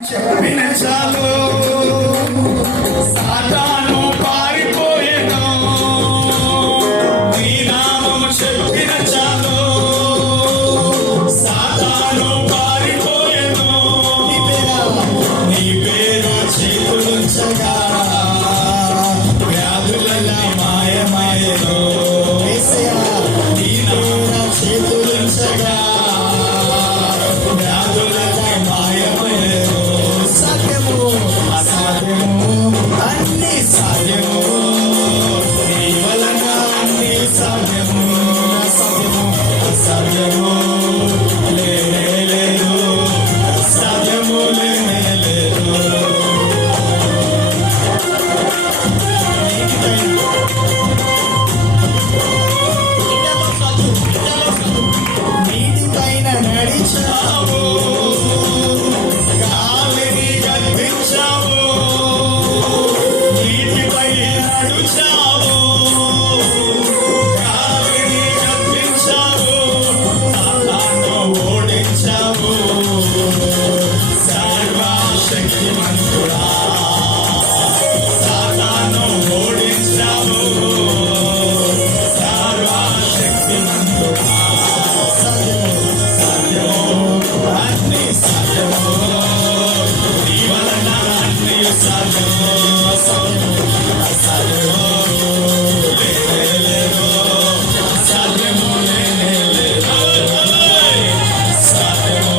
చెప్పిన చాలు సాతాను పారిపోయేను. నీ నామము చెప్పిన చాలు సాతాను పారిపోయేను. నీ పేరు చేతులుంచగా వ్యాధులన్నీ మాయమాయెను. నీ పేరు చేతులుంచగా వ్యాధులన్నీ మాయమాయెను. అసాధ్యము అన్ని సాధ్యము, నీ వలన అన్ని సాధ్యము. అసాధ్యము అసాధ్యము లేనే లేదు, అసాధ్యము లేనే లేదు. నీటిపైన నడిచావు, గాలిని గద్దించావు, నీటిపై నడుచావు, గాలిని గద్దించావు, సాతాను ఓడించావు. సర్వశక్తిమంతుడా సాతాను ఓడించావు. సర్వశక్తిమంతుడా అన్ని సాధ్యము, నీ వలన అన్ని సాధ్యము. అసాధ్యము లేనే లేదు, అసాధ్యము లేనే లేదు. సాధ్యము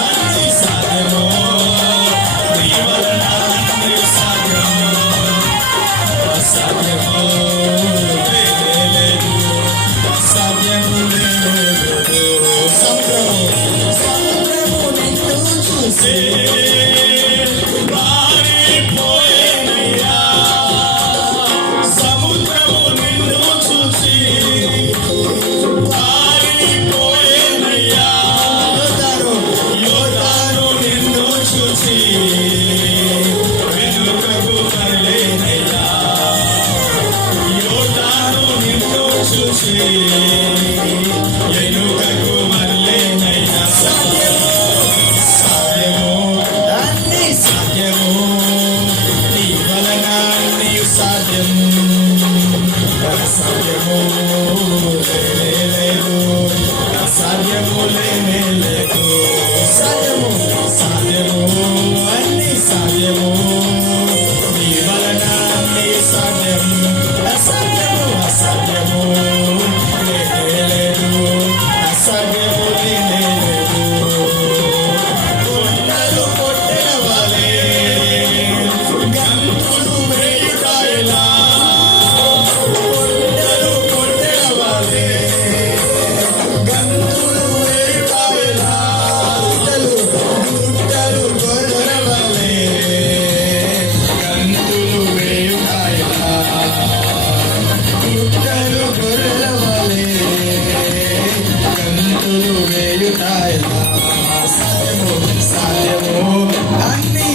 అన్ని సాధ్యము, నీ వలన అన్ని సాధ్యము. అసాధ్యము లేనే లేదు, అసాధ్యము లేనే లేదు. సముద్రము నిన్ను చూసి పారిపోయేనయ్యా. సముద్రము నిన్ను చూసి పారిపోయేనయ్యా. యోర్దాను నిన్ను చూసి వెనుకకు మరలేనయ్యా. యోర్దాను నిన్ను చూసి వెనుకకు మరలేనయ్యా. సాధ్యము అన్ని సాధ్యము, నీ వలన అన్ని సాధ్యము. అసాధ్యము లేనే లేదు, అసాధ్యము లేనే లేదు. సాధ్యము సాధ్యము అన్ని సాధ్యము, నీ వలన అన్ని సాధ్యము. అసాధ్యము అసాధ్యము లేనే లేదు, అసాధ్యము లేనే లేదు. కొండలు కొట్టిన వాలే గంతులు వేయుటాయలా. కొండలు కొట్టిన వాలే గంతులు వేయుటాయలా. గుట్టలు గొర్రెల వాలే గంతులు వేయుటాయలా. గుట్టలు గొర్రెల వాలే గంతులు వేయుటాయలా. సాధ్యము సాధ్యము అన్ని,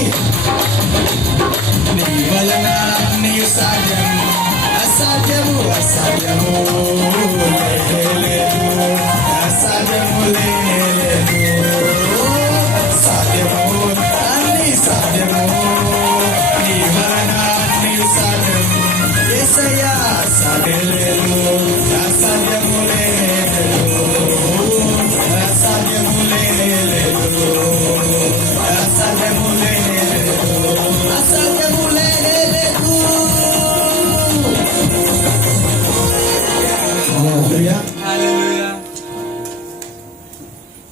నీ వలన అన్ని సాధ్యం. అసాధ్యము అసాధ్యము లేనే లేదు, అసాధ్యము లేనే లేదు. సాధ్యము అన్ని సాధ్యము, నీ వలన అన్ని సాధ్యం. యేసయ్యా సాధ్యం లేదు, అసాధ్యము లేనే లేదు, అసాధ్యము లేనే లేదు, అసాధ్యము లేనే లేదు, అసాధ్యము లేనే లేదు. హల్లెలూయా.